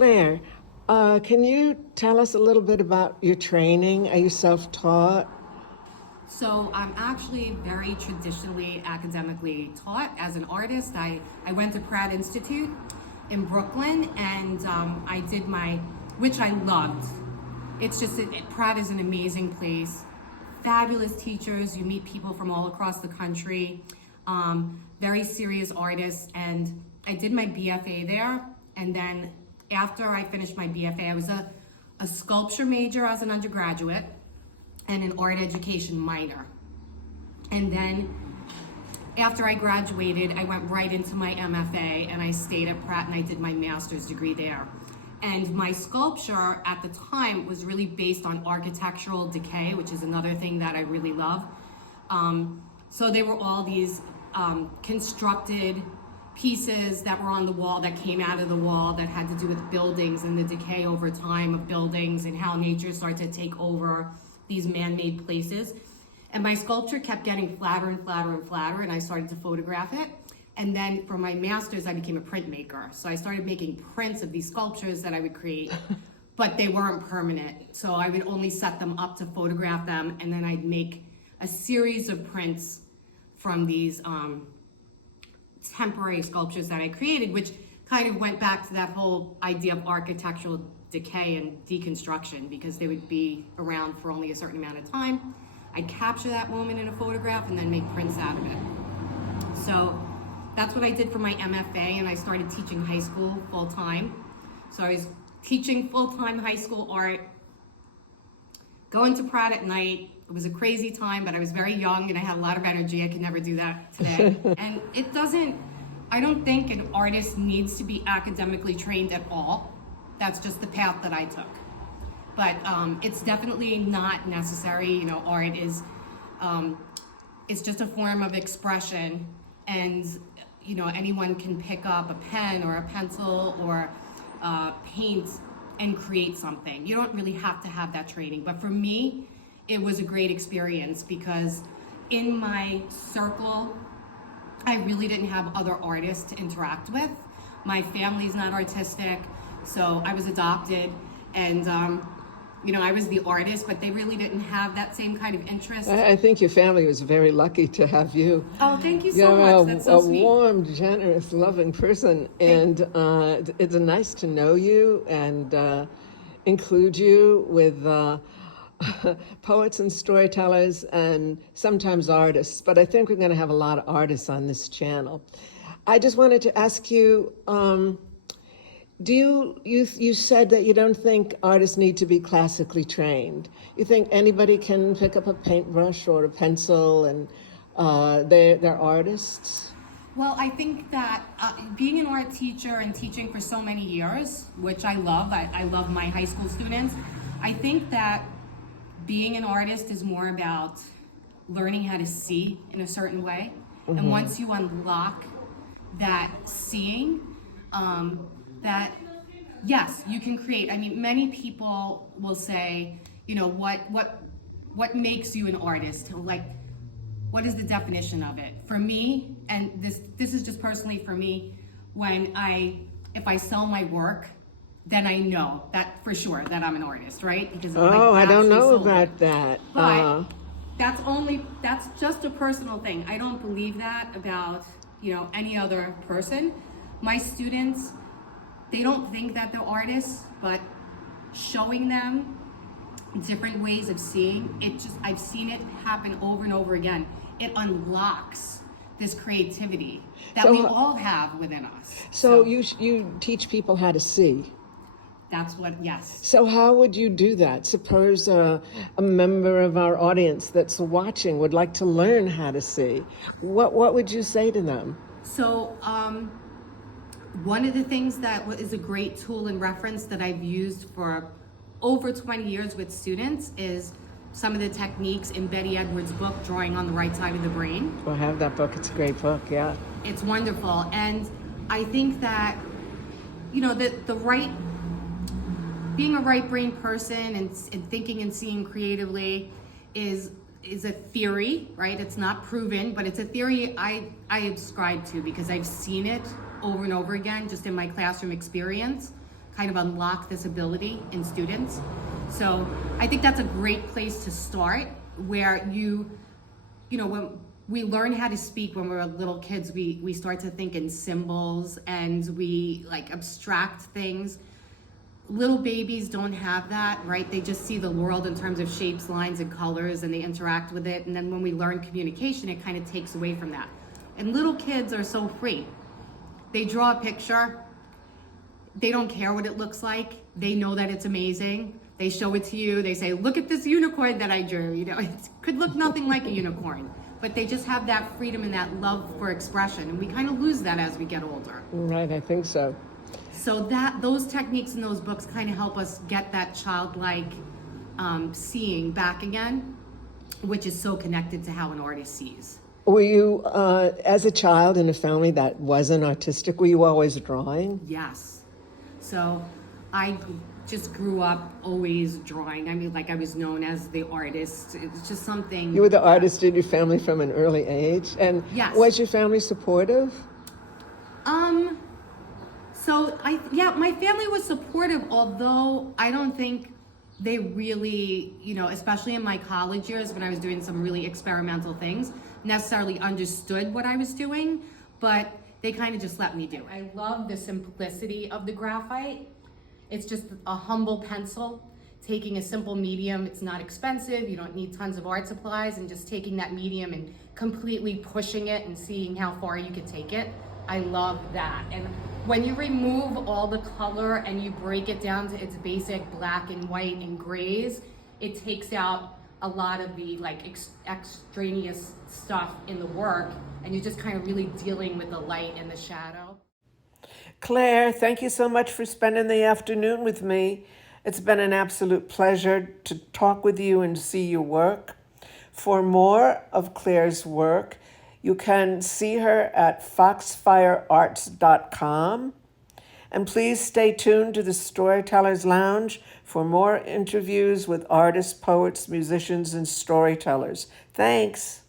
Claire, can you tell us a little bit about your training? Are you self-taught? So I'm actually very traditionally academically taught as an artist. I went to Pratt Institute in Brooklyn, and I did which I loved. It's just, Pratt is an amazing place. Fabulous teachers, you meet people from all across the country, very serious artists, and I did my BFA there, and then after I finished my BFA, I was a sculpture major as an undergraduate and an art education minor. And then after I graduated, I went right into my MFA, and I stayed at Pratt and I did my master's degree there. And my sculpture at the time was really based on architectural decay, which is another thing that I really love. So they were all these constructed pieces that were on the wall, that came out of the wall, that had to do with buildings and the decay over time of buildings and how nature started to take over these man-made places. And my sculpture kept getting flatter and flatter and flatter, and I started to photograph it. And then for my master's, I became a printmaker. So I started making prints of these sculptures that I would create, but they weren't permanent. So I would only set them up to photograph them, and then I'd make a series of prints from these temporary sculptures that I created, which kind of went back to that whole idea of architectural decay and deconstruction, because they would be around for only a certain amount of time. I'd capture that moment in a photograph and then make prints out of it. So that's what I did for my MFA, and I started teaching high school full-time. So I was teaching full-time high school art, going to Pratt at night. It was a crazy time, but I was very young and I had a lot of energy. I could never do that today. And I don't think an artist needs to be academically trained at all. That's just the path that I took. But it's definitely not necessary. You know, art is, it's just a form of expression, and you know, anyone can pick up a pen or a pencil or paint and create something. You don't really have to have that training. But for me, it was a great experience, because in my circle, I really didn't have other artists to interact with. My family's not artistic, so I was adopted, and you know, I was the artist, but they really didn't have that same kind of interest. I think your family was very lucky to have you. Oh, thank you so much. That's so sweet. A warm, generous, loving person, and it's nice to know you and include you with poets and storytellers and sometimes artists, but I think we're going to have a lot of artists on this channel. I just wanted to ask you, you said that you don't think artists need to be classically trained. You think anybody can pick up a paintbrush or a pencil and they're artists? Well, I think that being an art teacher and teaching for so many years, which I love, I love my high school students, I think that being an artist is more about learning how to see in a certain way. Mm-hmm. And once you unlock that seeing, that yes, you can create. I mean, many people will say, you know, what makes you an artist? Like, what is the definition of it? For me, and this is just personally for me, if I sell my work, then I know that for sure that I'm an artist, right? Because I don't know about that. But that's just a personal thing. I don't believe that about, you know, any other person. My students, they don't think that they're artists, but showing them different ways of seeing it, I've seen it happen over and over again. It unlocks this creativity that we all have within us. So you teach people how to see. That's what, yes. So how would you do that? Suppose a member of our audience that's watching would like to learn how to see. What would you say to them? So one of the things that is a great tool and reference that I've used for over 20 years with students is some of the techniques in Betty Edwards' book, Drawing on the Right Side of the Brain. I have that book. It's a great book, yeah. It's wonderful. And I think that, you know, being a right brain person and thinking and seeing creatively is a theory, right? It's not proven, but it's a theory I subscribe to because I've seen it over and over again just in my classroom experience. kind of unlock this ability in students. So I think that's a great place to start, where when we learn how to speak when we're little kids, we start to think in symbols and we like abstract things. Little babies don't have that, right? They just see the world in terms of shapes, lines, and colors, and they interact with it. And then when we learn communication, it kind of takes away from that. And little kids are so free. They draw a picture. They don't care what it looks like. They know that it's amazing. They show it to you. They say, look at this unicorn that I drew. It could look nothing like a unicorn, but they just have that freedom and that love for expression. And we kind of lose that as we get older. Right, I think so. So those techniques in those books kind of help us get that childlike seeing back again, which is so connected to how an artist sees. Were you, as a child in a family that wasn't artistic, were you always drawing? Yes. So I just grew up always drawing. I mean, like I was known as the artist. It's just something. You were the artist in your family from an early age? And yes. Was your family supportive? So my family was supportive, although I don't think they really, especially in my college years when I was doing some really experimental things, necessarily understood what I was doing, but they kind of just let me do it. I love the simplicity of the graphite. It's just a humble pencil, taking a simple medium. It's not expensive. You don't need tons of art supplies, and just taking that medium and completely pushing it and seeing how far you could take it. I love that. And when you remove all the color and you break it down to its basic black and white and grays, it takes out a lot of the extraneous stuff in the work, and you're just kind of really dealing with the light and the shadow. Claire, thank you so much for spending the afternoon with me. It's been an absolute pleasure to talk with you and see your work. For more of Claire's work, you can see her at foxfirearts.com. And please stay tuned to the Storytellers Lounge for more interviews with artists, poets, musicians, and storytellers. Thanks.